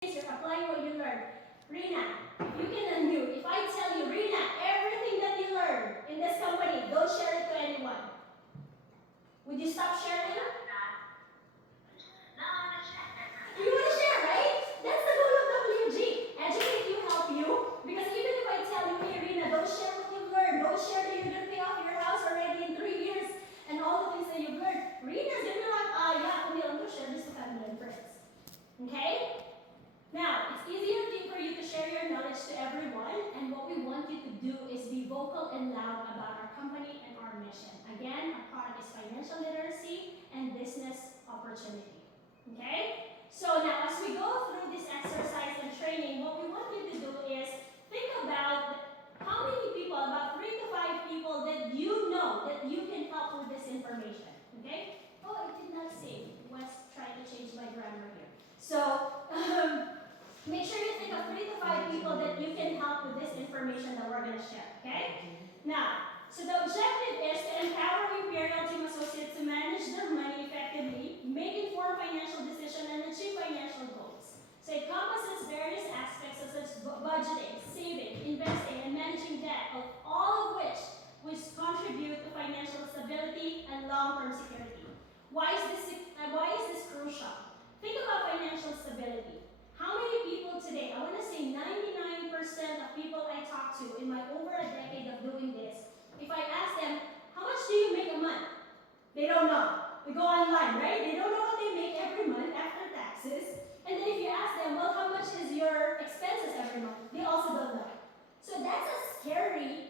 You're applying what you learned. Rina, if you can unmute, if I tell you, Rina, everything that you learned in this company, don't share it to anyone. Would you stop sharing? You want to share, right? That's the goal of WFG. Educate you, help you. Because even if I tell you, hey, Rina, don't share what you've learned. Don't share that you're going to pay off your house already in 3 years and all the things that you've learned. Rina's going to be like, yeah, I'm going to share this to family and friends. Okay? Now, it's easier for you to share your knowledge to everyone, and what we want you to do is be vocal and loud about our company and our mission. Again, our product is financial literacy and business opportunity. Okay? So now, as we go through this exercise and training, what we want you to do is think about how many people, about 3 to 5 people that you know that you can help with this information. Okay? Oh, I did not say. Let's try to change my grammar here. So, make sure you think of 3 to 5 people that you can help with this information that we're going to share, okay? Now, so the objective is to empower Imperial Team Associates to manage their money effectively, make informed financial decisions, and achieve financial goals. So it encompasses various aspects such as budgeting, saving, investing, and managing debt, of all of which contribute to financial stability and long-term security. Why is this crucial? Think about financial stability. How many people today, I want to say 99% of people I talk to in my over a decade of doing this, if I ask them, how much do you make a month? They don't know. They go online, right? They don't know what they make every month after taxes. And then if you ask them, well, how much is your expenses every month? They also don't know. So that's a scary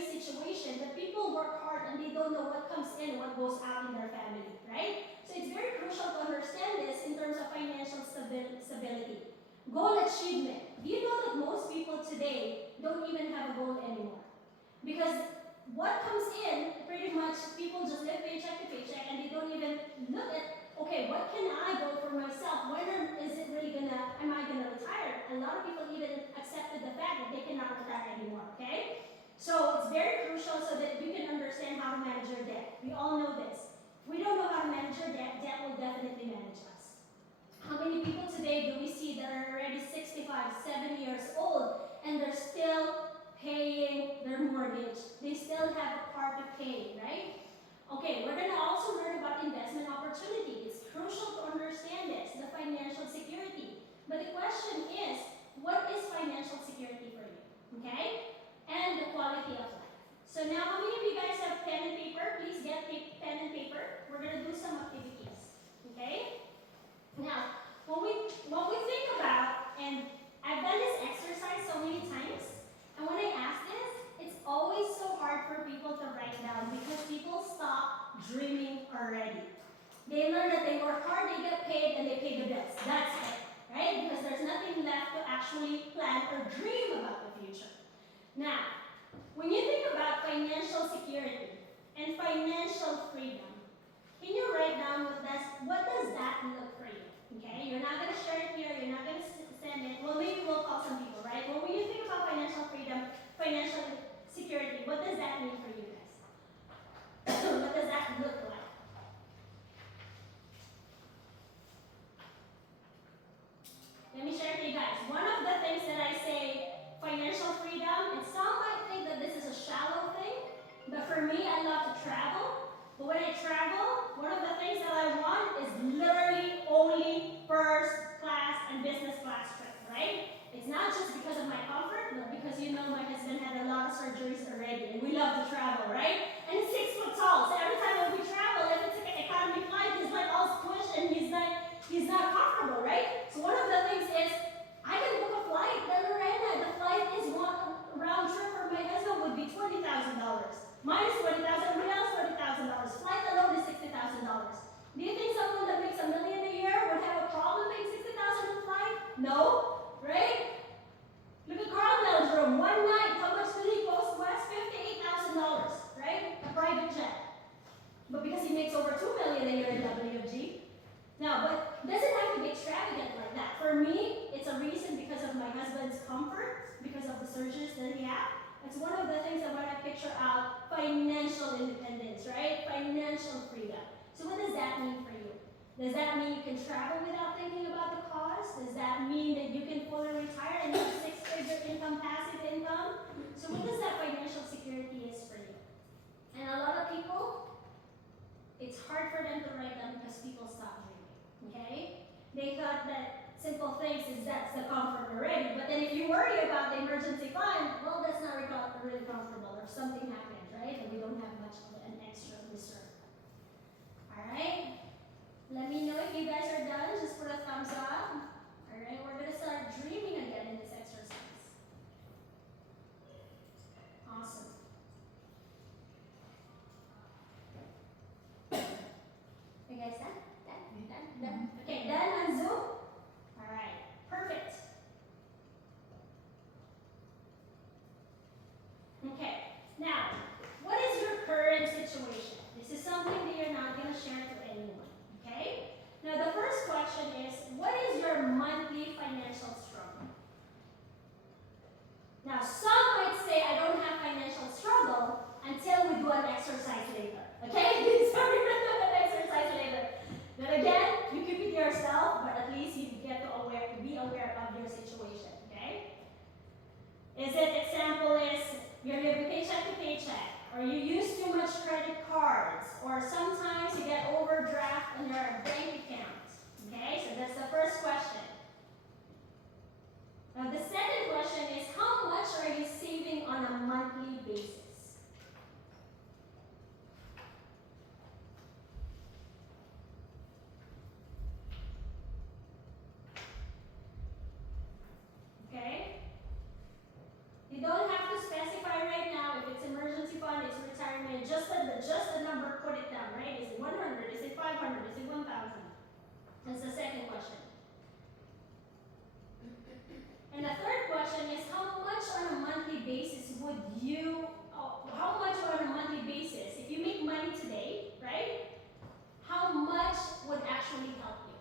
situation that people work hard and they don't know what comes in and what goes out in their family, right? So it's very crucial to understand this in terms of financial stability. Goal achievement. Do you know that most people today don't even have a goal anymore? Because what comes in, pretty much people just live paycheck to paycheck and they don't even look at, okay, what can I go for myself? When am I gonna retire? A lot of people even accepted the fact that they cannot retire anymore, okay? So it's very crucial so that you can understand how to manage your debt. We all know this. If we don't know how to manage your debt, debt will definitely manage us. How many people today do we see that are already 65, 70 years old and they're still paying their mortgage? They still have a part to pay, right? Okay, we're going to also learn about investment opportunity. It's crucial to understand this, the financial security. But the question is, what is financial security for you? Okay? And the quality of life. So now, how many of you guys have pen and paper? Please get pen and paper. We're going to do some activities. Okay? Now, when we think about, and I've done this exercise so many times, and when I ask this, it's always so hard for people to write down because people stop dreaming already. They learn that they work hard, they get paid, and they pay the bills. That's it, right? Because there's nothing left to actually plan or dream about the future. Now, when you think about financial security and financial freedom, can you write down what does that look for you? Okay, you're not going to share it here, you're not going to send it. Well, maybe we'll call some people, right? Well, when you think about financial freedom, financial security, what does that mean for you guys? What does that look like? Let me share with you guys. One of the things that I say, financial freedom, and some might think that this is a shallow thing, but for me, I love to travel. But when I travel, one of the things that I want is literally only first class and business class trip, right? It's not just because of my comfort, but because you know my husband had a lot of surgeries already, and we love to travel, right? And he's 6 foot tall, so every time when we travel, if it's an economy flight, he's like all squished and he's not comfortable, right? So one of the things is, I can book a flight, the flight is one round trip for my husband would be $20,000. Mine is $20,000, everybody else $40,000. Flight alone is $60,000. Do you think someone that makes $1 million a year would have a problem paying $60,000 to fly? No, right? Look at Carl Bell's room. One night, how much did he cost West? $58,000, right? A private jet. But because he makes over $2 million a year in WFG. Now, but it doesn't have to be extravagant like that. For me, it's a reason because of my husband's comfort, because of the surgeries that he had. It's one of the things that when I picture out financial independence, right? Financial freedom. So what does that mean for you? Does that mean you can travel without thinking about the cost? Does that mean that you can fully retire and have six-figure income, passive income? So what does that financial security is for you? And a lot of people, it's hard for them to write down because people stop dreaming, okay? They thought that simple things is that's the comfort already, but then if you worry about the emergency fund, well, that's not really comfortable. If something happens, right, and we don't have much of an extra reserve. All right? Let me know if you guys are done. Just put a thumbs up. All right, we're gonna start dreaming again in this exercise. Awesome. You guys done? Done? Okay, done on Zoom? All right, perfect. Okay, now, what is your current situation? This is something that you're not gonna share to anyone, okay? Now, the first question is, what is your monthly financial struggle? Now, some might say, I don't have financial struggle until we do an exercise later, okay? So we're gonna do an exercise later. Then again, you keep it yourself, but at least you get to be aware of your situation, okay? Example is, you're living paycheck to paycheck, or you use too much credit cards, or sometimes you get overdraft on your bank account, okay? So that's the first question. Now the second question is, how much are you saving on a monthly basis? Okay? You don't have to specify right now if it's emergency fund, it's retirement, just the number, put it down, right? Is it 100? Is it 500? Is it 1,000? That's the second question. And the third question is, how much on a monthly basis how much on a monthly basis, if you make money today, right? How much would actually help you?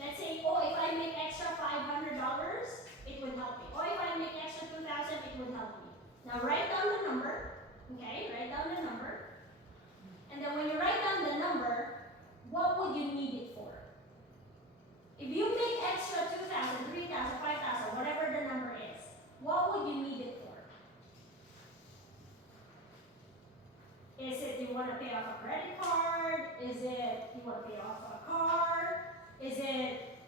Let's say, if I make extra $500, it would help me. If I make extra 2,000, it would help me. Now write down the number, okay? Write down the number. And then when you write down the number, what would you need it for? If you make extra 2,000, 3,000, 5,000, whatever the number is, what would you need it for? Is it you want to pay off a credit card? Is it you want to pay off a car? Is it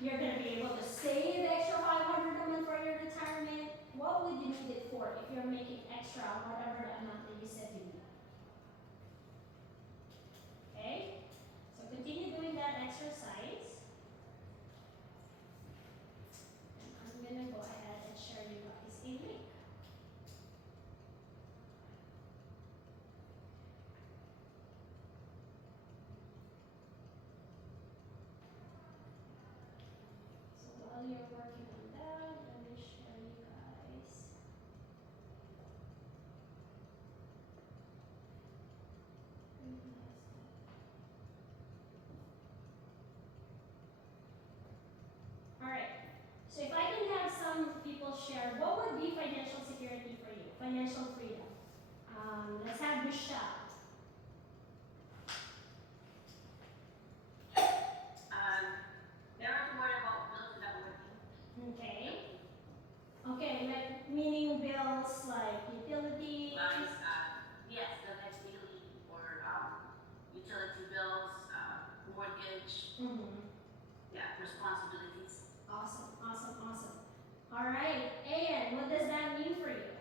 you're going to be able to save extra $500 a month for your retirement? What would you need it for if you're making extra whatever the amount that you said you need? Okay? So continue doing that exercise. I'm going to go ahead and share you guys a link. So while you're working on that, let me share you guys. Alright, so if I can have some people share, what would be financial security for you? Financial freedom. Let's have Michelle. Never have to worry about bills without working. Okay. Okay, like meaning bills like utilities. Yes, electricity or utility bills, mortgage. Yeah, responsibilities. Awesome. All right, and what does that mean for you?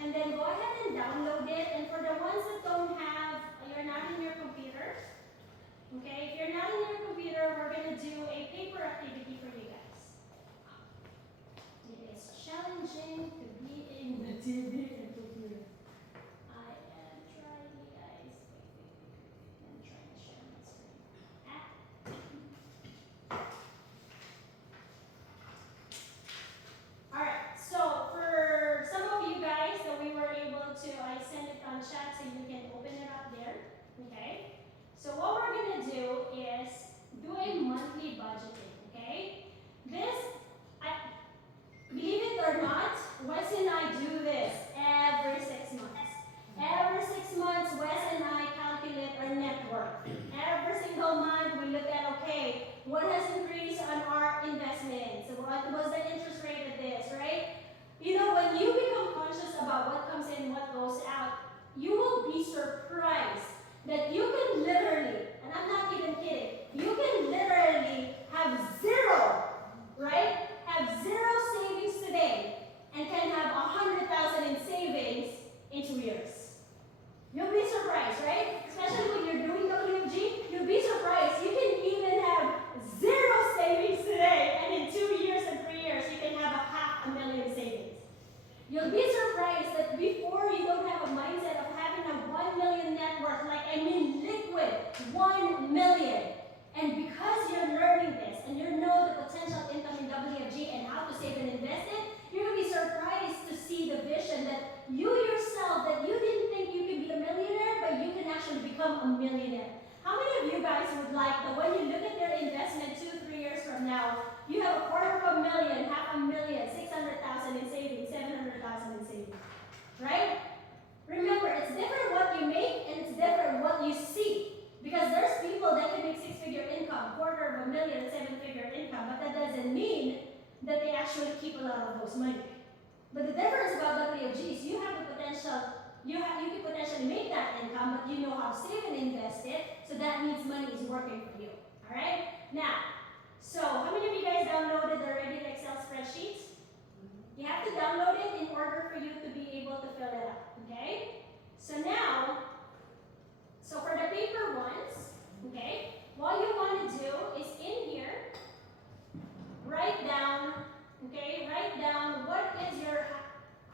and then go ahead and download it. And for the ones that don't have, you're not in your computer, okay? If you're not in your computer, we're gonna do a paper activity for you guys. It is challenging to be in the TV and computer. I am trying, you guys. Wait. I'm trying to share my screen. Alright, so for some of you guys that we were able to, I sent it on chat so you can open it up there. Okay? So what we're gonna do is do a monthly budgeting, okay? This, believe it or not, Wes and I do this every 6 months. Every 6 months, Wes and I calculate our net worth. Every single month, we look at, okay, what has increased on our investments? What was the interest rate of this, right? You know, when you become conscious about what comes in, what goes out, you will be surprised that you can literally, and I'm not even kidding, you can literally have zero, right? Have zero savings today and can have 100,000 in savings in 2 years. You'll be surprised, right? Especially when you're doing WFG, you'll be surprised. You can even have zero savings today, and in 2 years and 3 years, you can have $500,000 savings. You'll be surprised that before you don't have a mindset of having a 1 million net worth, like I mean liquid, 1 million. And because you're learning this and you know the potential income in WFG and how to save and invest it, you're going to be surprised to see the vision that you yourself, that you didn't think you could be a millionaire, but you can actually become a millionaire. How many of you guys would like that when you look at your investment 2-3 years from now, you have $250,000, $500,000, 600,000 in savings, 700,000 in savings, right? Remember, it's different what you make and it's different what you see. Because there's people that can make 6-figure income, $250,000, 7-figure income, but that doesn't mean that they actually keep a lot of those money. But the difference about WFG is you have the potential, you can potentially make that income, but you know how to save and invest it, so that means money is working for you. Alright? Now, so how many of you guys downloaded already the Excel spreadsheets? You have to download it in order for you to be able to fill it up. Okay? So now, so for the paper ones, okay, what you want to do is in here, write down what is your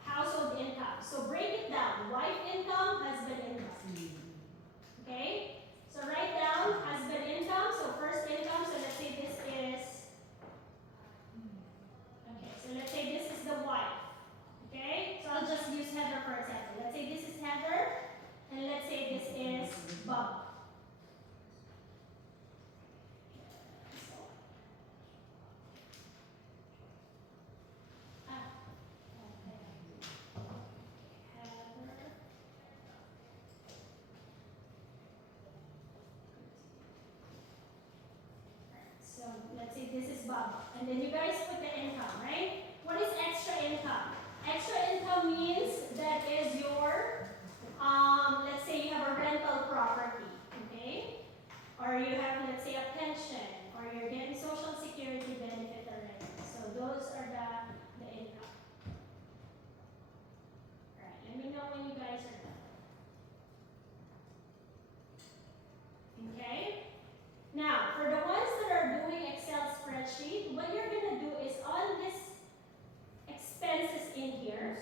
household income. So break it down. Wife income, husband income. Okay? So write down husband income. So first income, so let's say this is, okay, so let's say this is the wife. Okay? So I'll just use Heather for example. Let's say this is Heather, and let's say this is Bob. So let's say this is Bob. And then you guys put the income, right? What is extra income? Extra income means that is your, let's say you have a rental property, okay? Or you have, let's say, a pension, or you're getting social security benefit already. So those are the income. Alright, let me know when you guys are done. Okay? Now, for the ones that are doing Excel spreadsheet, what you're going to do is on this expenses in here,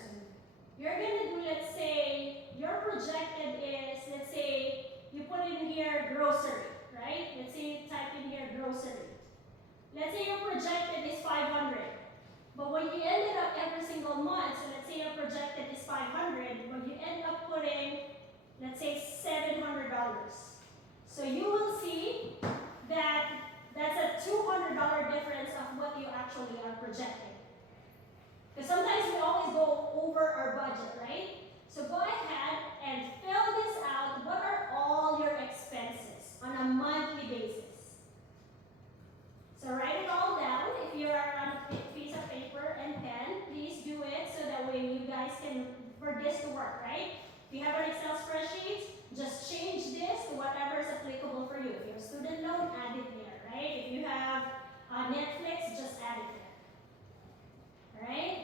you're going to do, let's say, your projected is, let's say, you put in here grocery, right? Let's say you type in here grocery. Let's say your projected is 500. But when you ended up every single month, so let's say your projected is 500, but you end up putting, let's say, $700. So you will see that that's a $200 difference of what you actually are projecting. Because sometimes we always go over our budget, right? So go ahead and fill this out. What are all your expenses on a monthly basis? So write it all down. If you are on a piece of paper and pen, please do it so that way you guys can, for this to work, right? If you have an Excel spreadsheet, just change this to whatever is applicable for you. If you have student loan, add it there, right? If you have Netflix, just add it there. Alright?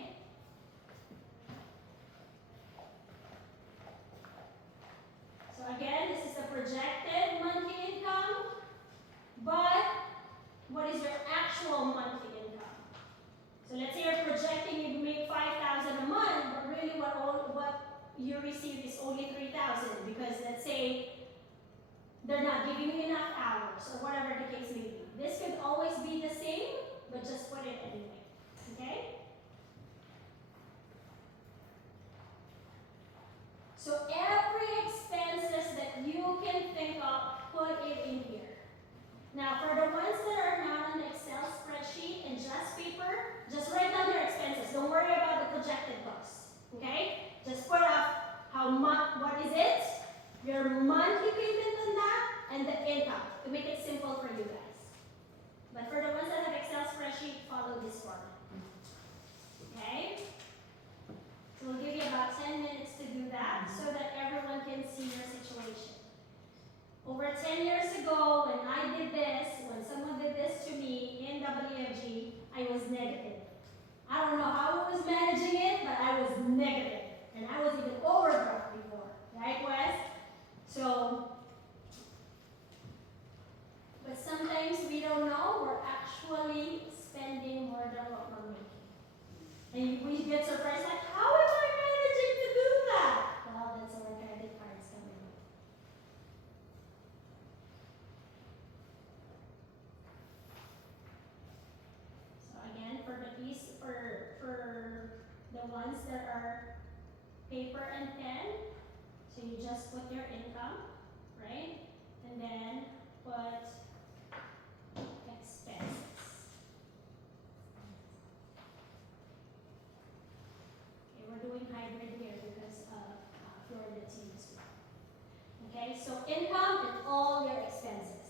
what is your actual monthly income. So let's say you're projecting you make 5,000 a month, but really what you receive is only 3,000 because let's say they're not giving you enough hours or whatever the case may be. This could always be the same, but just put it anyway. Okay? So every expenses that you can think of, put it in here. Now for the ones that are not on the Excel spreadsheet and just paper, just write down your expenses. Don't worry about the projected costs. Okay? Just put up how much, what is it, your monthly payment on that, and the income to make it simple for you guys. But for the ones that have Excel spreadsheet, follow this format. Okay? So we'll give you about 10 minutes to do that so that everyone can see your situation. Over 10 years ago, when I did this, when someone did this to me in WFG, I was negative. I don't know how I was managing it, but I was negative. And I was even overdraft before. Right, Wes? So, but sometimes we don't know, we're actually spending more than what we're making. And we get surprised, like, how am I managing to do that? Well, that's where credit cards come in. So again, for the piece, for the ones that are paper and pen, so you just put your income, right? And then put expenses. Okay, we're doing hybrid here because Florida team as well. Okay, so income and all your expenses.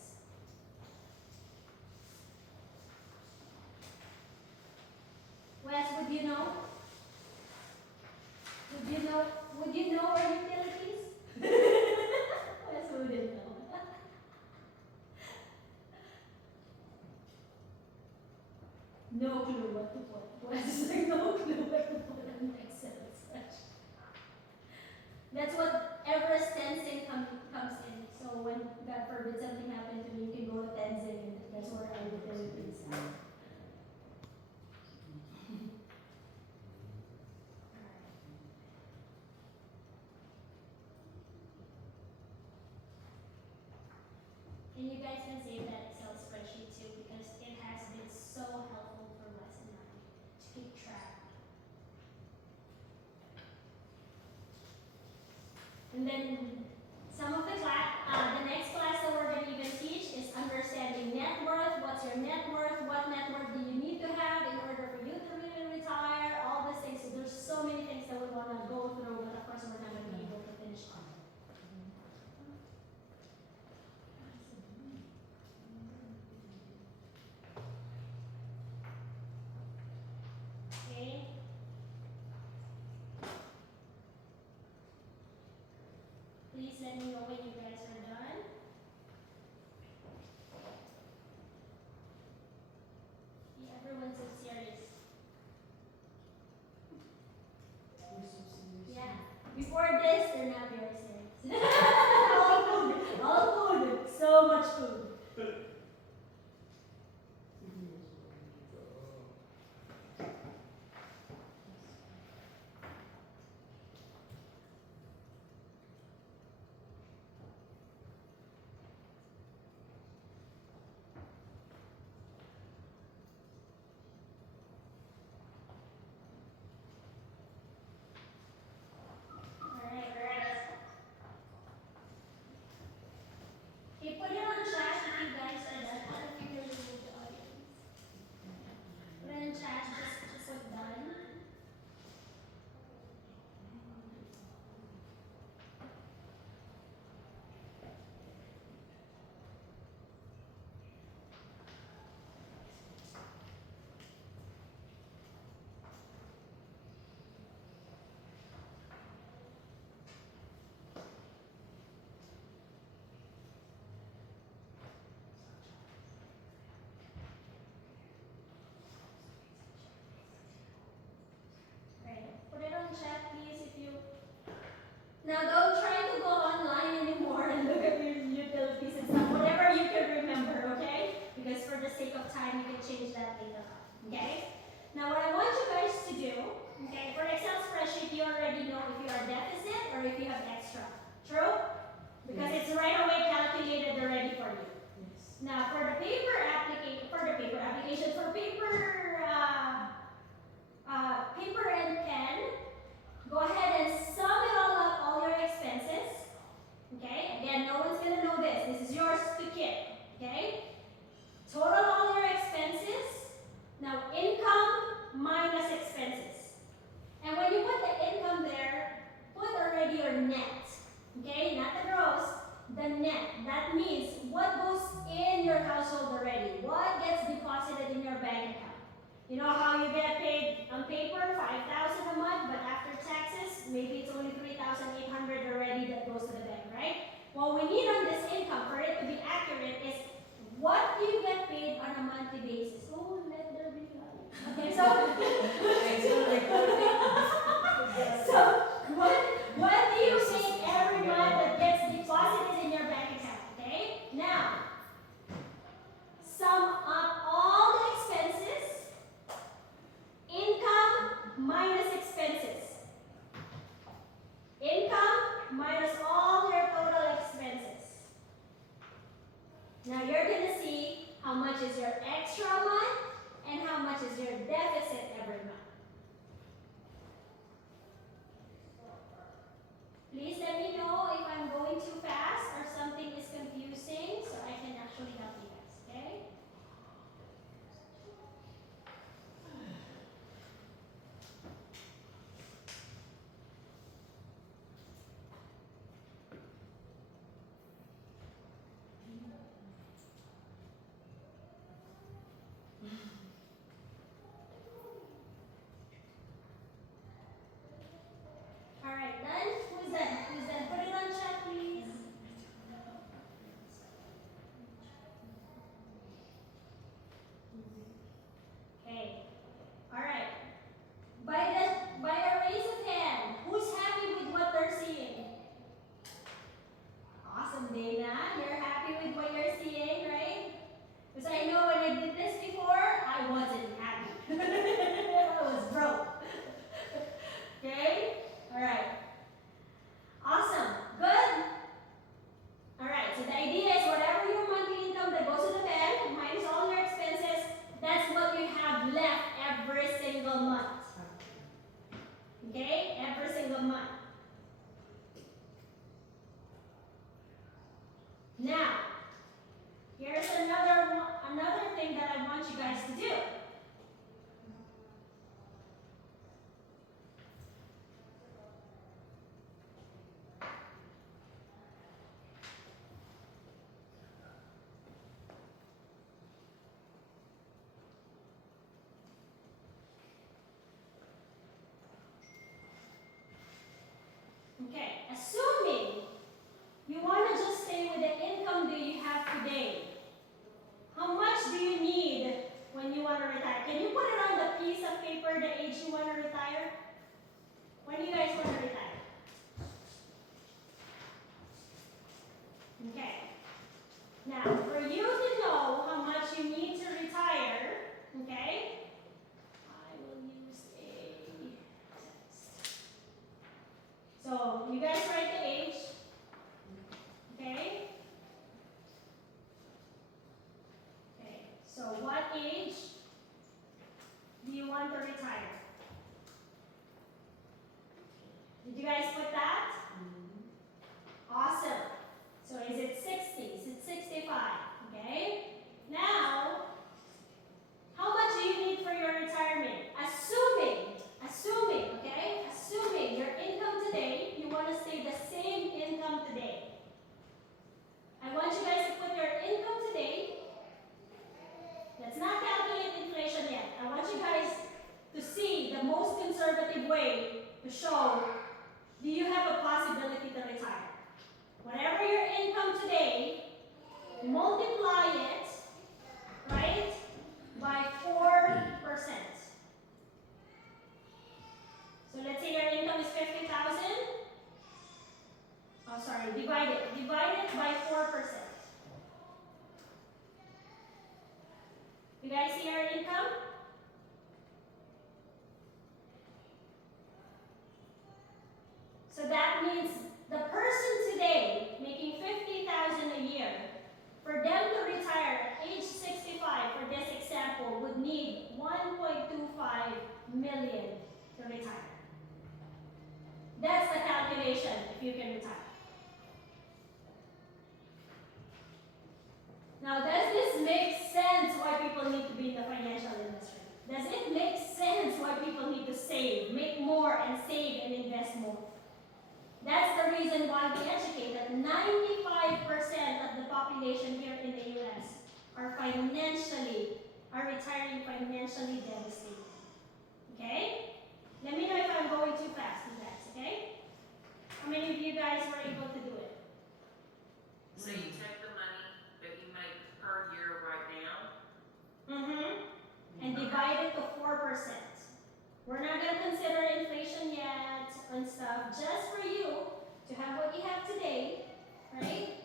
Wes, would you know? Would you know our utilities? Wes wouldn't know. No clue what to put. Wes is like, no clue what to put on the Excel spreadsheet. That's what Everest Tenzing comes in. So when, God forbid, something happened to me, you can go to Tenzing and that's where our utilities are. And you guys can save that Excel spreadsheet too because it has been so helpful for Wes and I to keep track. And then some of the next class that we're going to even teach is understanding net worth. What's your net worth? What net worth do you need to have in order for you to really retire? All these things. So there's so many things that we want to go through, but of course we're not going to be able to finish on it. Okay. Please let me know when you guys are done. Yeah, everyone's so serious. Yeah. Before this, they're not very serious. all food, so much food. You know how you get paid on paper, 5,000 a month, but after taxes, maybe it's only 3,800 already that goes to the bank, right? What we need on this income for it to be accurate is what do you get paid on a monthly basis? Oh, let there be light. Okay, so so what do you make every month that gets deposited in your bank account? Okay? Now, sum up all the expenses, income minus expenses. Income minus all your total expenses. Now you're going to see how much is your extra month and how much is your deficit every month. Please let me know if I'm going too fast or something is confusing so I can actually help you guys, okay? All right, done? Who's done? Who's done? Put it on chat, please. Okay. All right. By a raise of hand, who's happy with what they're seeing? Awesome, Dana. You're happy with what you're seeing, right? Because I know when I did this before, I wasn't happy. I was broke. Okay? All right. Awesome. Good. All right. So the idea is whatever your monthly income that goes to the bank minus all your expenses, that's what you have left every single month. Okay? Every single month. Now, here's another thing that I want you guys to do. Okay, assuming you want to just stay with the income that you have today, how much do you need when you want to retire? Can you put it on the piece of paper the age you want to retire? When do you guys want to retire? Okay. Now, for you to know how much you need to retire, okay, I will use a text. So, you guys write the age, okay? Okay, so what age do you want to retire? Did you guys put that? Awesome. So is it 60? Is it 65? Okay? Now, how much do you need for your retirement? Assuming, okay? Assuming your income today, you want to stay the same income today. I want you guys to put your income today. Let's not calculate inflation yet. I want you guys to see the most conservative way to show, do you have a possibility to retire? Whatever your income today, multiply it, right, by 4%. So let's say your income is 50,000. Oh, sorry, divide it by 4%. You guys see your income? So that means the person today making 50,000 a year, for them to retire at age 65 for this example would need 1.25 million to retire. That's the calculation if you can retire. Now, does this make sense why people need to be in the financial industry? Does it make sense why people need to save, make more and save and invest more? That's the reason why we educate that 95% of the population here in the US are retiring financially devastated. Okay? Let me know if I'm going too fast, you guys, okay? How many of you guys were able to do it? So you take the money that you make per year right now. And divide it to 4%. We're not going to consider inflation yet and stuff, just for you to have what you have today, right?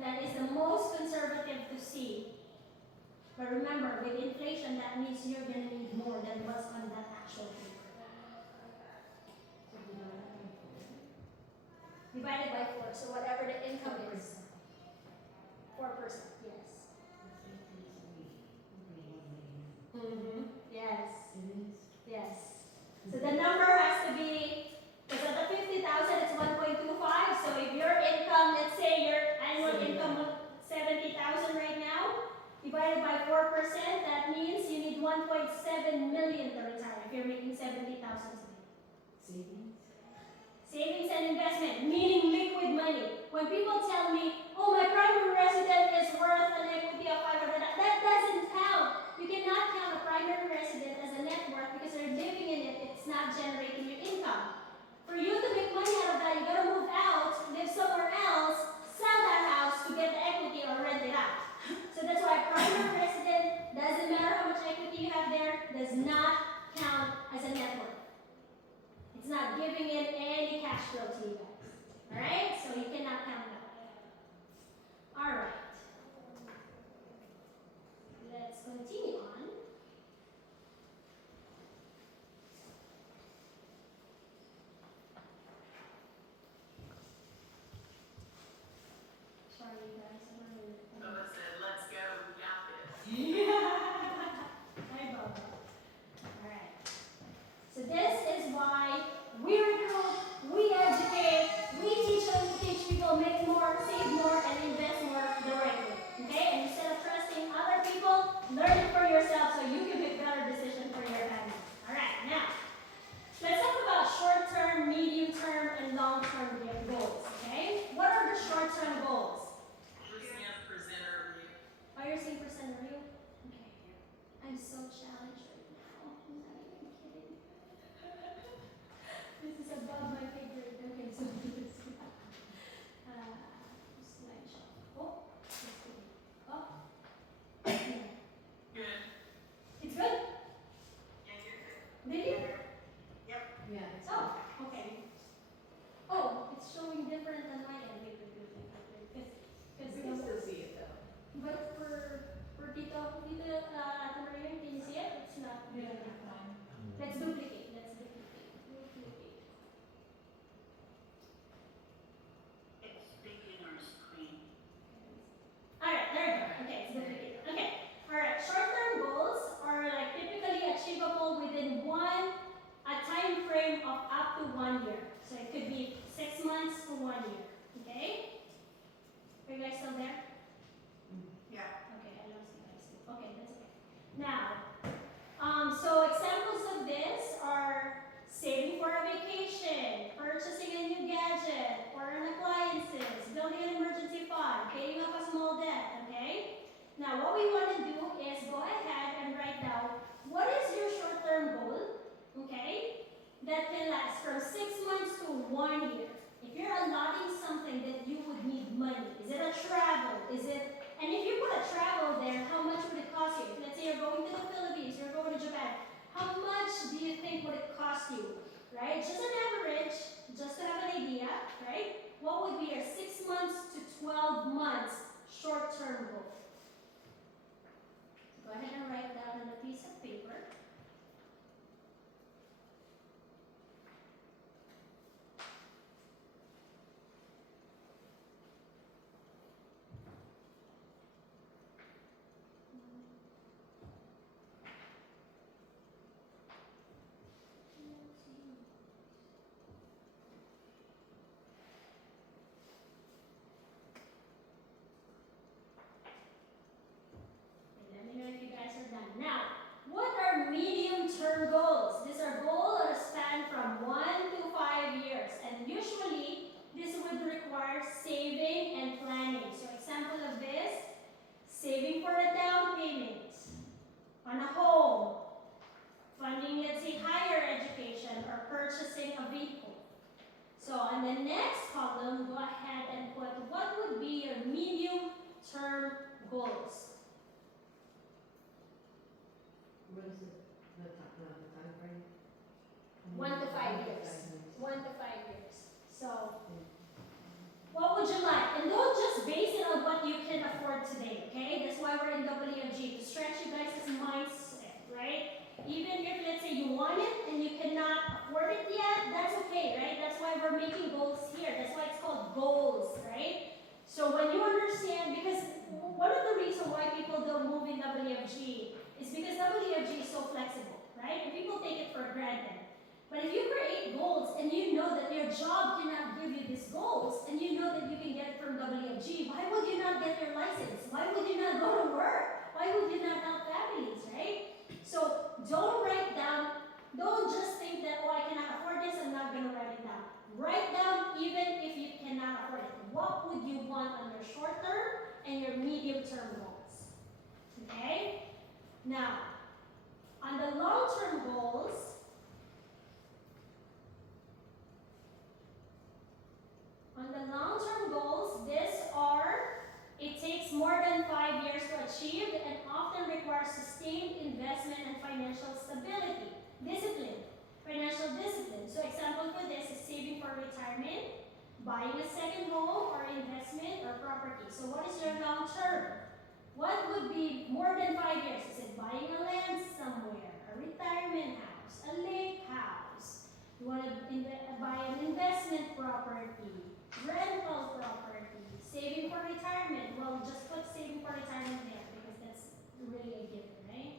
That is the most conservative to see. But remember, with inflation, that means you're going to need more than what's on that actual paper. Divided by 4, so whatever the income is. 4%, yes. Yes. Yes. So the number has to be, because at the 50,000 it's 1.25. So if your income, let's say your annual income was 70,000 right now, divided by 4%, that means you need 1.7 million to retire if you're making 70,000 today. Savings and investment, meaning liquid money. When people tell me, oh, my primary resident is worth an equity of 500, that doesn't count. You cannot count a primary resident as a net worth because you're living in it. It's not generating your income. For you to make money out of that, you gotta move out, live somewhere else, sell that house to get the equity or rent it out. So that's why primary resident, doesn't matter how much equity you have there, does not count as a net worth. It's not giving in any cash flow to you guys. Alright? So you cannot count that. Alright. Let's continue on. Sorry, you guys. So it said, let's go, we got this. Hi, Bubba. Alright. So this is why we recruit, we educate, we teach people make more, save more, and invest more the right way. Okay? And instead of trusting other people, learn it for yourself so you can make better decisions for your family. Alright, now let's talk about short-term, medium-term, and long-term goals. Okay? What are the short-term goals? We're seeing presenter review. Oh, you're seeing percent review? Okay. I'm so challenged right now. I'm not even kidding. This is above my pay grade. Okay, so this slideshow. Oh, let's see. Oh, yeah. Good. It's good? Yeah, you're good. Really? Yep. Yeah. Oh, okay. Oh, it's showing different than my end. Wait. We can still see it though. But for Tito, Maria, can you see it? It's not. Yeah, fine. Let's duplicate. Duplicate. It's speaking on screen. Alright, there you go. Okay, it's duplicated. Okay. Alright, short-term goals are like typically achievable within a time frame of up to 1 year. So it could be 6 months to 1 year. Okay? Are you guys still there? Yeah. Okay, I lost you guys. Okay, that's okay. Now, so examples of this are saving for a vacation, purchasing a new gadget, ordering appliances, building an emergency fund, paying off a small debt, okay? Now, what we want to do is go ahead and write down what is your short-term goal, okay, that can last from 6 months to 1 year. If you're allotting something that you would need money, is it a travel? And if you put a travel there, how much would it cost you? If let's say you're going to the Philippines, you're going to Japan, how much do you think would it cost you? Right? Just an average, just to have an idea, right? What would be your 6 months to 12 months short-term goal? So go ahead and write that on a piece of paper. Let me know if you guys are done. Now, what are medium-term goals? These are goals that span from 1 to 5 years, and usually this would require saving and planning. So example of this, saving for a down payment, goals. What is it, the time frame? 1 to 5 years. 1 to 5 years. So, what would you like? And don't just base it on what you can afford today, okay? That's why we're in WFG, to stretch you guys' mindset, right? Even if, let's say, you want it and you cannot afford it yet, that's okay, right? That's why we're making goals here. That's why it's called goals, right? So when you understand, because one of the reasons why people don't move in WFG is because WFG is so flexible, right? And people take it for granted. But if you create goals and you know that your job cannot give you these goals and you know that you can get it from WFG, why would you not get your license? Why would you not go to work? Why would you not help families, right? So don't write down, don't just think that, oh, I cannot afford this, I'm not going to write it down. Write down even if you cannot afford it. What would you want on your short term and your medium term goals? Okay? Now, on the long term goals, it takes more than 5 years to achieve and often requires sustained investment and financial stability. Discipline, financial discipline. So example for this is saving for retirement, buying a second home or investment or property. So what is your long term? What would be more than 5 years? Is it buying a land somewhere, a retirement house, a lake house? You want to buy an investment property, rental property, saving for retirement. Well, just put saving for retirement there because that's really a given, right?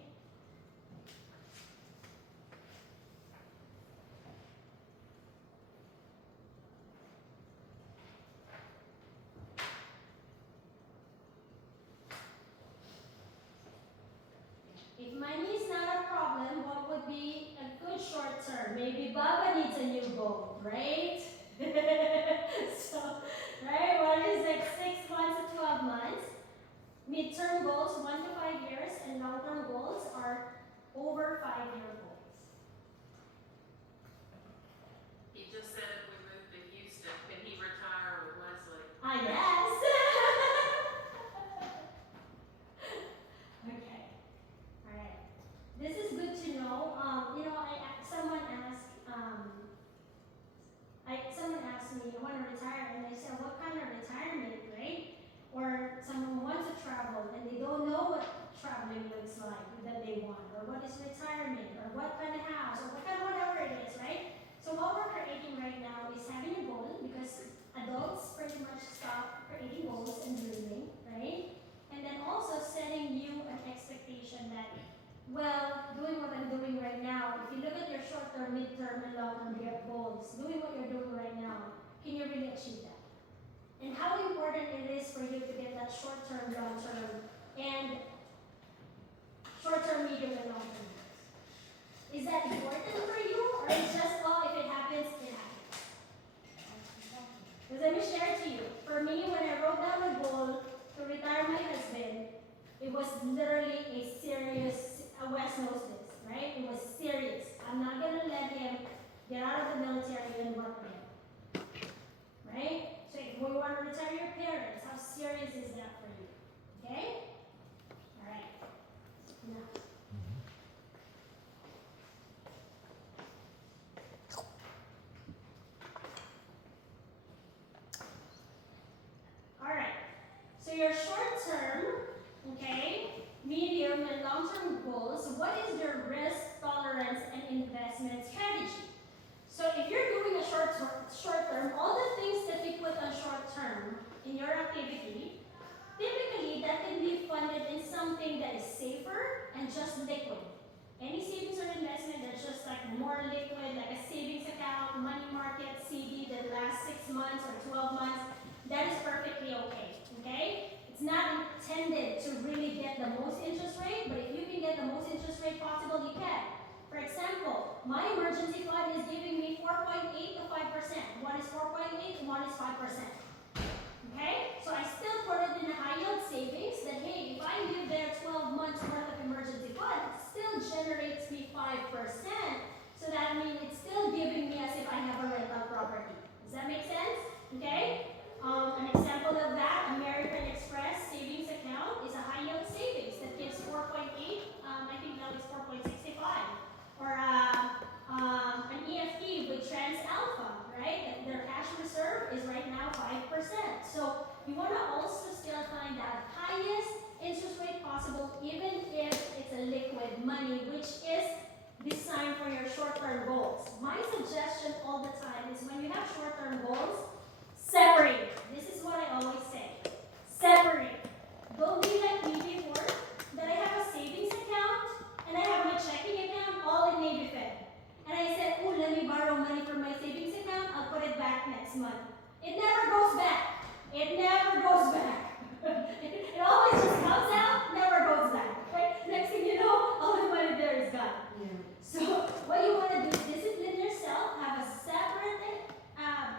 If money is not a problem, what would be a good short term? Maybe Baba needs a new boat, right? So, right, what is like 6 months to 12 months? Midterm goals, 1 to 5 years, and long-term goals are over 5-year goals. He just said if we moved to Houston, can he retire with Leslie? Yes. Okay. All right. This is good to know. Someone asked me, I want to retire, and I said, what kind of retirement, right? Or someone wants to travel and they don't know what traveling looks like that they want, or what is retirement, or what kind of house, or what kind of whatever it is, right? So what we're creating right now is having a goal, because adults pretty much stop creating goals and dreaming, right? And then also setting you an expectation that, well, doing what I'm doing right now, if you look at your short-term, mid-term, and long-term goals, doing what you're doing right now, can you really achieve that? And how important it is for you to get that short-term, long-term, and short-term, medium, and long-term goals. Is that important for you, or it's just, oh, if it happens, it happens? Because let me share it to you. For me, when I wrote down a goal to retire my husband, it was literally a serious, West knows this, right? It was serious. I'm not going to let him get out of the military and work again. Right? So if we want to retire your parents, how serious is that for you? Okay? All right. Now. All right. So your short term, okay, medium and long-term goals, what is your risk tolerance and investment strategy? So if you're doing a short term, all the things that you put on short term in your activity, typically that can be funded in something that is safer and just liquid. Any savings or investment that's just like more liquid, like a savings account, money market, CD that lasts 6 months or 12 months, that is perfectly okay. Okay? It's not intended to really get the most interest rate, but if you can get the most interest rate possible, you can. For example, my emergency fund is giving me 4.8 to 5%. One is 4.8 and one is 5%. Okay? So I still put it in a high yield savings that, hey, if I live there 12 months worth of emergency fund, it still generates me 5%. So that means it's still giving me as if I have a rental property. Does that make sense? Okay? An example of that, American Express savings account is with money, which is designed for your short-term goals. My suggestion all the time is when you have short-term goals, separate. This is what I always say. Separate. Don't be like me before, that I have a savings account and I have my checking account all in Navy Fed. And I said, oh, let me borrow money from my savings account, I'll put it back next month. It never goes back. It never goes back. It always just comes out, never goes back. Right? Next thing you know, all the money there is gone. Yeah. So what you want to do is discipline yourself, have a separate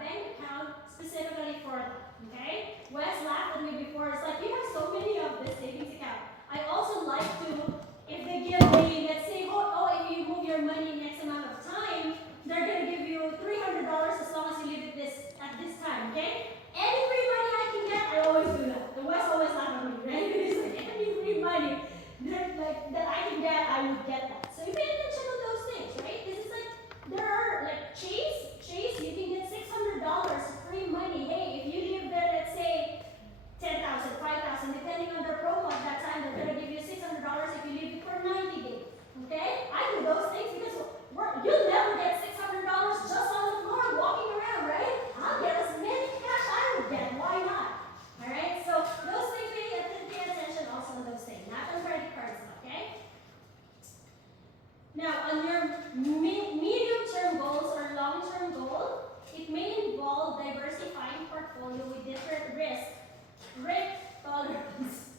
bank account specifically for that. Okay? Wes laughed at me before. It's like, you have so many of this savings account. I also like to, if they give me, let's say, if you move your money next amount of time, they're going to give you $300 as long as you leave it at this time. Okay? Any free money I can get, I always do that. The West always laugh at me, right? It's like, any free money that I can get, I would get that. So you pay attention to those things, right? This is like, there are like Chase, you can get $600 free money. Hey, if you leave there, let's say 10,000, 5,000, depending on their promo at that time, they're gonna give you $600 if you leave it for 90 days. Okay? I do those things because you'll never get $600 just on the floor walking around, right? I'll get as many cash I will get. Why not? All right. So those things, pay attention also to those things, not on credit cards, okay? Now, on your medium-term goals or long-term goal, it may involve diversifying portfolio with different risk tolerance.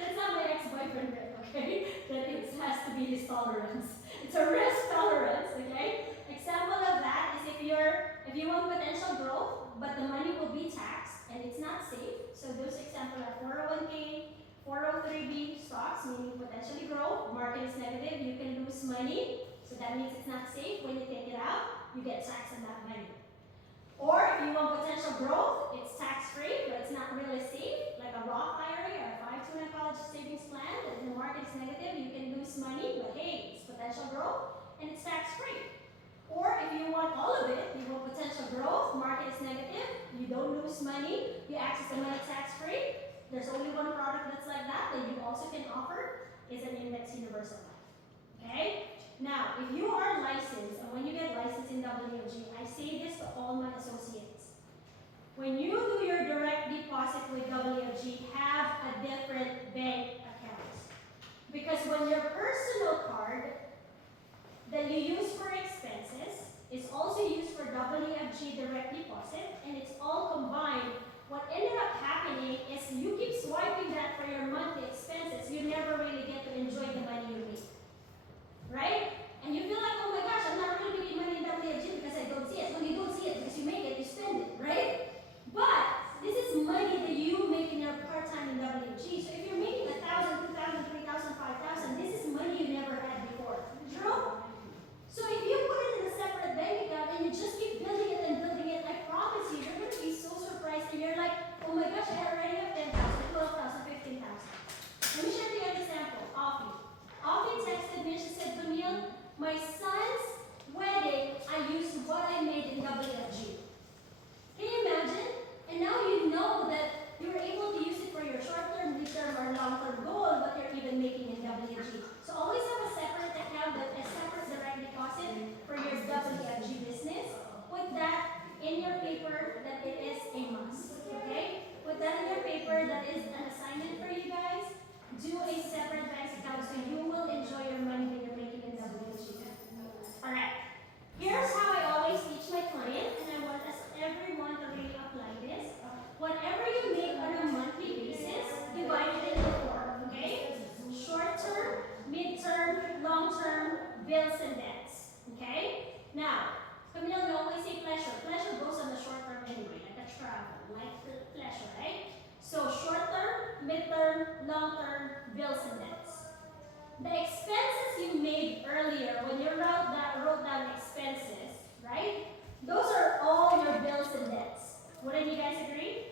That's not my ex-boyfriend, okay? That it has to be his tolerance. It's a risk tolerance, okay? Example of that is if you want potential growth, but the money will be taxed and it's not safe. So those examples are 401k, 403b stocks, meaning potentially grow, market is negative, you can lose money. So that means it's not safe. When you take it out, you get taxed on that money. Or if you want potential growth, it's tax-free, but it's not really safe, like a Roth IRA or a 529 college savings plan. If the market is negative, you can lose money, but hey, it's potential growth and it's tax-free. Or if you want all of it, you want potential growth, market is negative, you don't lose money, you access the money tax-free. There's only one product that's like that you also can offer is an index universal life. Okay? Now, if you are licensed, and when you get licensed in WFG, I say this to all my associates. When you do your direct deposit with WFG, have a different bank account. Because when your personal card that you use for expenses is also used for WFG direct deposit, and it's all combined, what ended up happening is you keep swiping that for your monthly expenses, you never really get to enjoy the money you make. Right? And you feel like, oh my gosh, I'm not really making money in WFG because I don't see it. Well, you don't see it because you make it, you spend it, right? But this is money that you make in your part-time in WFG. So if you're making 1,000, 2,000, 3,000, 5,000, this is money you never had before. True? So if you put it in a separate bank account and you just keep building it and building it, I promise you, you're going to be so surprised and you're like, oh my gosh, I already have 10,000, 12,000, 15,000. Let me share with you an example. Offie texted me, she said, Camille, my son's wedding, I used what I made in WFG. Can you imagine? And now you know that you're able to use it for your short-term, mid-term, or long-term goal, what you're even making in WFG. So always have a separate account, a separate direct deposit for your WFG business. Put that in your paper that it is a must. Okay? Put that in your paper that is an assignment for you guys. Do a separate bank account so you will enjoy your money that you're making in WFG. Alright. Here's how I always teach my client, and I want everyone to really apply this. Whatever you make on a monthly basis, divide it into 4. Okay? Short term, mid-term, long-term, bills and debts. Okay? Now, Camille, we always say pleasure. Pleasure goes on the short term anyway, like a travel, like pleasure, right? So short term, mid-term, long-term, bills and debts. The expenses you made earlier when you wrote down expenses, right? Those are all your bills and debts. Wouldn't you guys agree?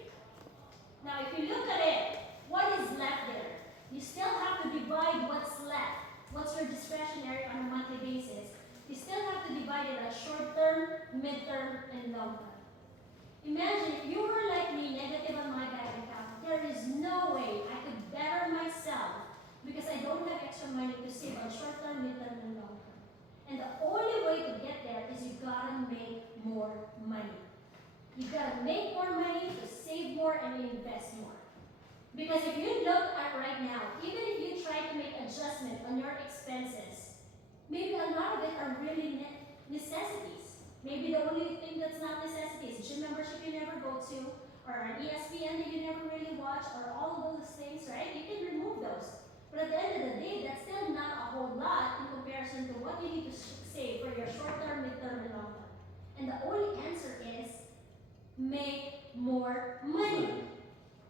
Now, if you look at it, what is left there? You still have to divide what's left. What's your discretionary on a monthly basis? You still have to divide it as short-term, mid-term, and long-term. Imagine if you were like me, negative on my bank account, there is no way I could better myself because I don't have extra of money to save on short term, mid term, and long term. And the only way to get there is you gotta make more money. You gotta make more money to save more and invest more. Because if you look at right now, even if you try to make adjustment on your expenses, maybe a lot of it are really necessities. Maybe the only thing that's not necessity is gym membership you never go to, or an ESPN that you never really watch, or all of those things, right? You can remove those. But at the end of the day, that's still not a whole lot in comparison to what you need to save for your short term, mid term, and long term. And the only answer is make more money.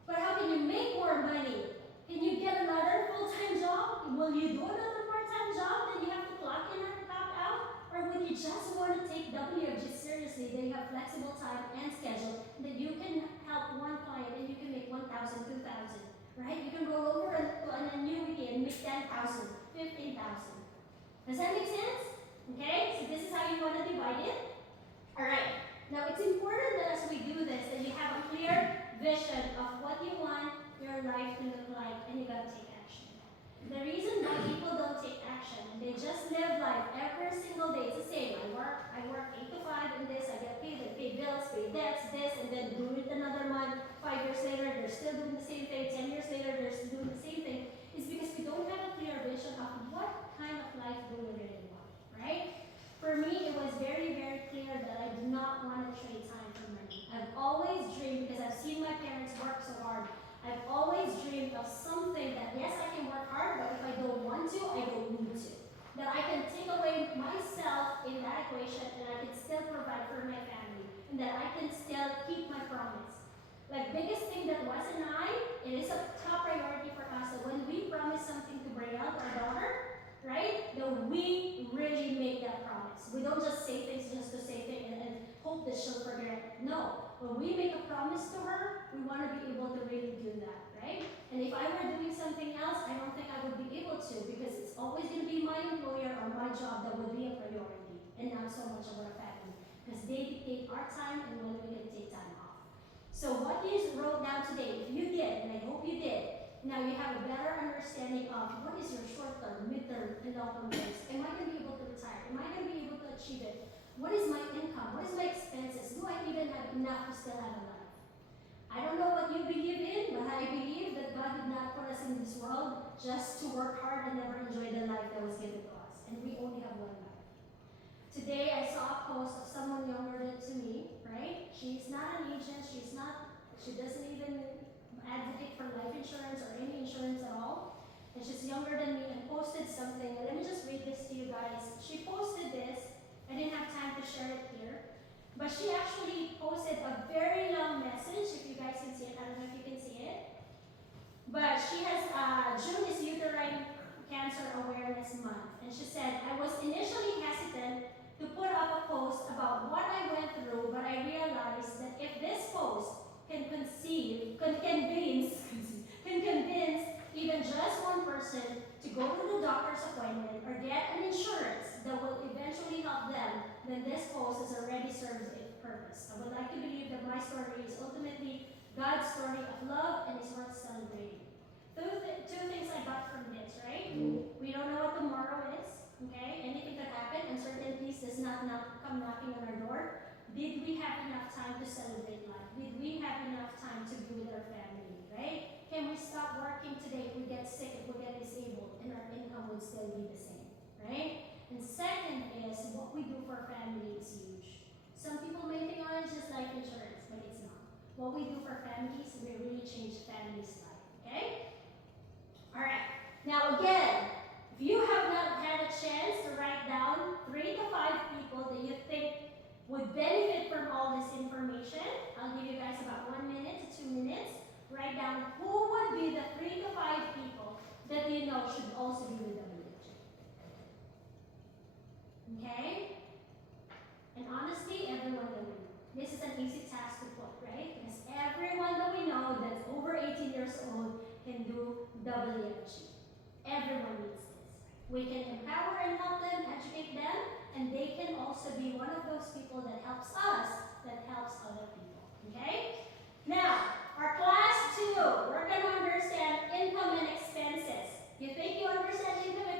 But how can you make more money? Can you get another full-time job? Will you do another part-time job that you have to clock in and clock out? Or would you just want to take WFG seriously, that you have flexible time and schedule, that you can help one client and you can make 1,000, 2,000, right? You can roll over to an annuity and make 10,000, 15,000. Does that make sense? Okay, so this is how you want to divide it. All right. Now it's important that as we do this, that you have a clear vision of what you want your life to look like, and you gotta take action. The reason why people don't take action and they just live life every single day, it's the same. I work 8 to 5 in this, I get paid, I pay bills, pay debts, this, and then do it another month. 5 years later, they're still doing the same thing. 10 years later, they're still doing the same thing. It's because we don't have a clear vision of what kind of life do we really want, right? For me, it was very, very clear that I do not want to trade time for money. I've always dreamed, because I've seen my parents work so hard, I've always dreamed of something that, yes, I can work hard, but if I don't want to, I don't need to. That I can take away myself in that equation and I can still provide for my family. And that I can still keep my promise. Like, biggest thing that was and it is a top priority for us that when we promise something to Brielle, our daughter, right, that we really make that promise. We don't just say things just to say things and hope that she'll forget. No. When we make a promise to her, we want to be able to really do that, right? And if I were doing something else, I don't think I would be able to, because it's always going to be my employer or my job that would be a priority and not so much of our family, because they dictate our time and when we can take time off. So what you wrote down today, if you did, and I hope you did, now you have a better understanding of what is your short-term, mid-term, and long-term goals. Am I going to be able to retire? Am I going to be able to achieve it? What is my income? What is my expenses? Do I even have enough to still have a life? I don't know what you believe in, but I believe that God did not put us in this world just to work hard and never enjoy the life that was given to us. And we only have one life. Today I saw a post of someone younger than to me, right? She's not an agent, she doesn't even advocate for life insurance or any insurance at all. And she's younger than me and posted something. And let me just read this to you guys. She posted this. I didn't have time to share it here. But she actually posted a very long message, if you guys can see it. I don't know if you can see it. But she has, June is Uterine Cancer Awareness Month. And she said, I was initially hesitant to put up a post about what I went through, but I realized that if this post can convince even just one person to go to the doctor's appointment or get an insurance that will eventually help them, then this post has already served its purpose. I would like to believe that my story is ultimately God's story of love and is worth celebrating. Two things I got from this, right? We don't know what tomorrow is, okay? Anything could happen. Uncertainties does not come knocking on our door. Did we have enough time to celebrate life? Did we have enough time to be with our family, right? Can we stop working today if we get sick, if we get disabled, and our income would still be the same, right? And second is, what we do for our family is huge. Some people may think, oh, it's just life insurance, but it's not. What we do for families, we really change families' life, okay? All right. Now again, if you have not had a chance to write down 3 to 5 people that you think would benefit from all this information, I'll give you guys about 1 minute to 2 minutes. Write down who would be the 3 to 5 people that you know should also be with WFG. Okay? And honestly, everyone that we know. This is an easy task to put, right? Because everyone that we know that's over 18 years old can do WFG. Everyone needs this. We can empower and help them, educate them, and they can also be one of those people that helps us, that helps other people. Okay? Now, our class 2, we're going to understand income and expenses. You think you understand income and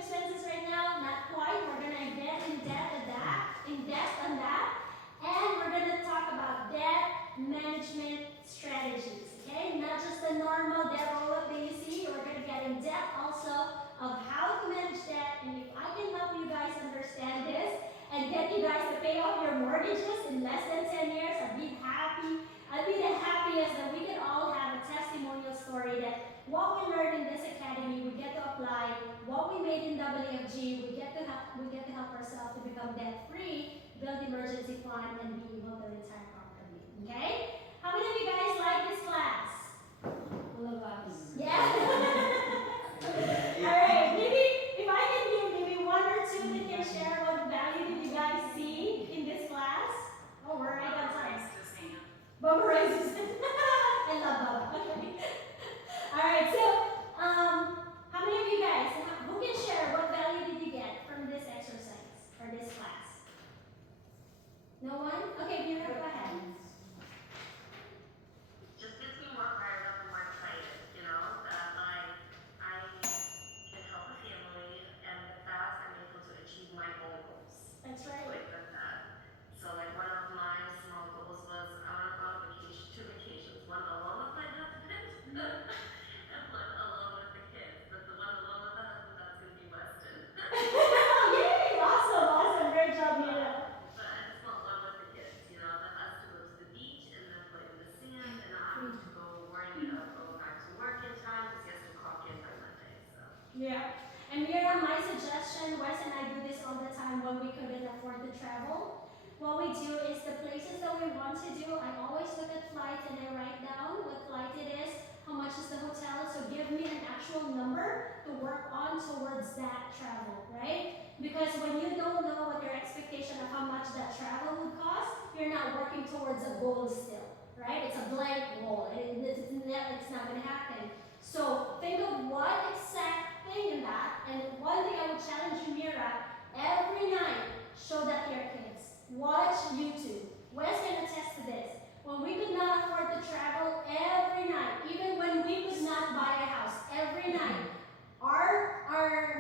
in depth also of how to manage debt, and if I can help you guys understand this and get you guys to pay off your mortgages in less than 10 years, I'd be happy. I'd be the happiest that we can all have a testimonial story that what we learned in this academy, we get to apply. What we made in WFG, we get to help ourselves to become debt free, build emergency fund, and be able to retire comfortably. Okay? How many of you guys like this class? All of us. Yeah? Alright, maybe if I can hear maybe one or two that can share what value did you guys see in this class? Oh, we're right on time. Raised his hand. Bubba raises it. I love Bubba. Okay. Alright, so how many of you guys who can share what value did you get from this exercise or this class? No one? Okay, Mira, go ahead. Just gets me more fired up and more excited, you know, that I can help a family and with that I'm able to achieve my own goals. That's right. Like with that. So like one of my small goals was I want to go on vacation, 2 vacations, one alone with my husband and one alone with the kids. But the one alone with the husband, that's going to be Weston. Yay! Awesome. Great job, Mira. But I just want one with the kids, you know, that us to go to the beach and then play in the sand and not have to go worrying about going back to work in time because he has to clock in by Monday. So Yeah. And Mira, my suggestion, Wes and I do this all the time when we couldn't afford to travel. What we do is the places that we want to do, I always look at flights and I write down what flight it is, how much is the hotel, so give me an actual number to work on towards that travel, right? Because when you don't know what your expectation of how much that travel would cost, you're not working towards a goal still, right? It's a blank goal, and it's not going to happen. So think of what exact thing in that, and one thing I would challenge you, Mira, every night, show that to your kids. Watch YouTube. Wes can attest to this. When we could not afford to travel every night, even when we could not buy a house, every night,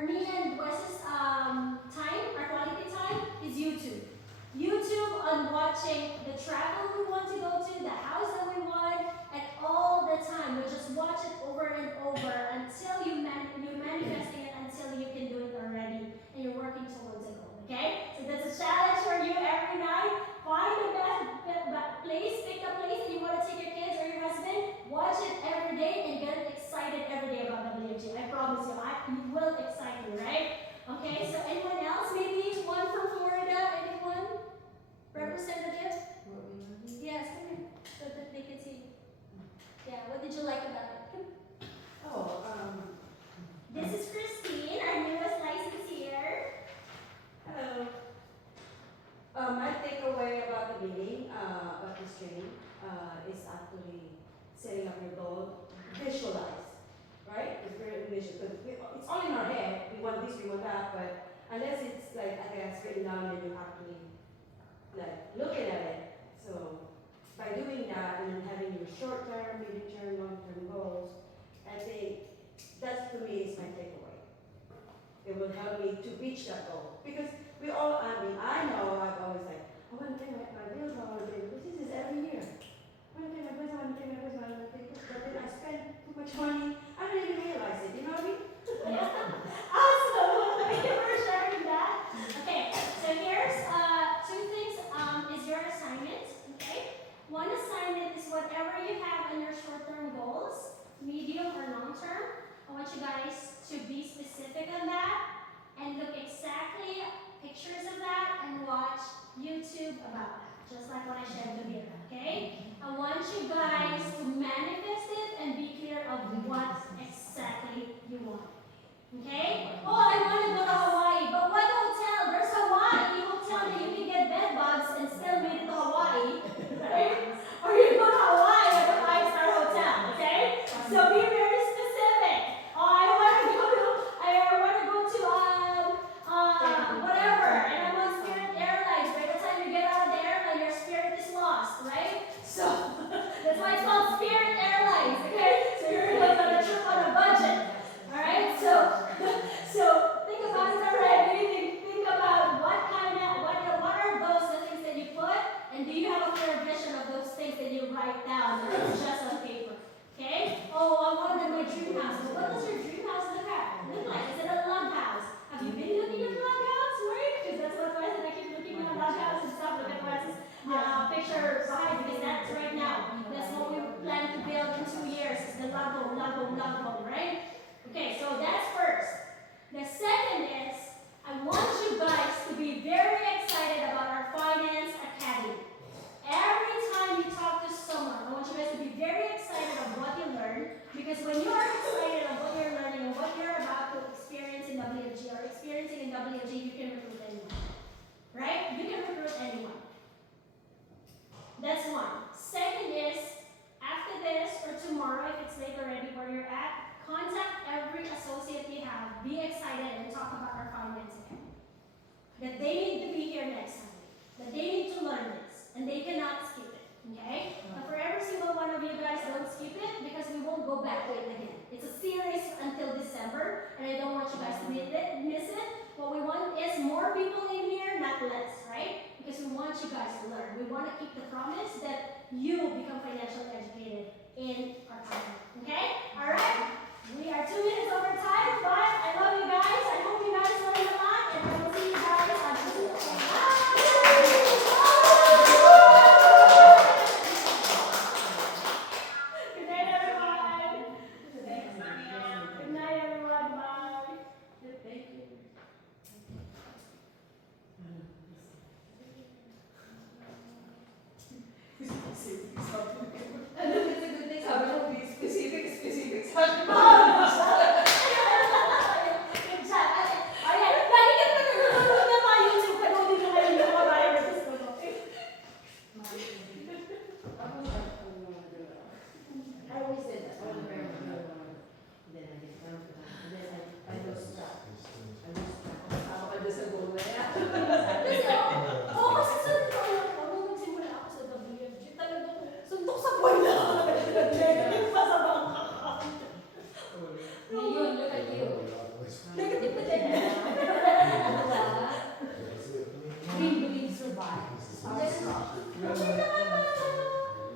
me and Wes's time, our quality time, is YouTube. YouTube on watching the travel we want to go to, the house that we want, and all the time. We just watch it over and over until you're manifesting it, until you can do it already, and you're working towards a goal. Okay? So that's a challenge for you every night. Find the best place, pick a place that you want to take your kids or your husband, watch it every day, and get excited every day about WFG. I promise you, it will excite you, right? Okay, so anyone else? Maybe one from Florida? Anyone? Representative? Yes, come here, so that they can see. Yeah, what did you like about it? Oh, This is Christine, our newest licensee. hello. My takeaway about the meeting, about this training, is actually setting up your goal, visualize, right? It's very visual, because it's all in our head, we want this, we want that, but unless it's like, I guess, written down, then you actually, like, looking at it. So, by doing that, and then having your short-term, medium-term, long-term goals, I think that to me is my takeaway. It will help me to reach that goal, because we all, I know I've always like, I want to pay my bills, I want to pay, because this is every year. I want to pay my bills, I want to pay my bills, I want to pay my bills, but then I spend too much money, I don't even realize it, you know what I mean? Awesome! Thank you for sharing that. Okay, so here's two things is your assignment. Okay, one assignment is whatever you have in your short-term goals, medium or long-term. I want you guys to be specific on that and look exactly pictures of that and watch YouTube about that, just like what I shared with you. Okay, I want you guys to manifest it and be clear of what exactly you want. Okay? Oh, I want to go to Hawaii, but what hotel? There's Hawaii hotel that you can get bed bugs and still make it to Hawaii, right? Or you go to Hawaii at a 5-star hotel, okay? So be very specific. Oh, I want to go to whatever, and I'm on Spirit Airlines. By the time you get out of the airline, your spirit is lost, right? So that's why it's called Spirit Airlines, okay? So you're like on a trip on a budget. Alright, so that they need to be here next Sunday, that they need to learn this, and they cannot skip it, okay? But for every single one of you guys, don't skip it because we won't go back to it again. It's a series until December, and I don't want you guys to miss it. What we want is more people in here, not less, right? Because we want you guys to learn. We want to keep the promise that you will become financially educated in our company, okay? All right? We are 2 minutes over time, but I love you guys. I hope you guys learned a lot, and I will see you guys on Tuesday. Good night, everyone. Good night, everyone. Bye. Thank you. Ano, it's a good thing. Sabi ko, be specific. Sabi ko. Good job. Ayan, lagi ka naman nanonood ng mga YouTube. Panoodin mo ngayon yung mga viruses ko. I always said that. I was very then I get down to that. And then I lost track. Ako pa doon sa goal na yan. Kasi, kasi nung nagsimula ako sa WFG, talagang suntok sa buwan na ako. Negative pa sa bangka. Ngayon, look at you. Negative pa din. Dream, believe, survive.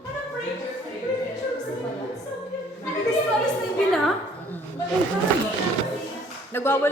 Parang pictures na pala. So cute. Ano Nagwawala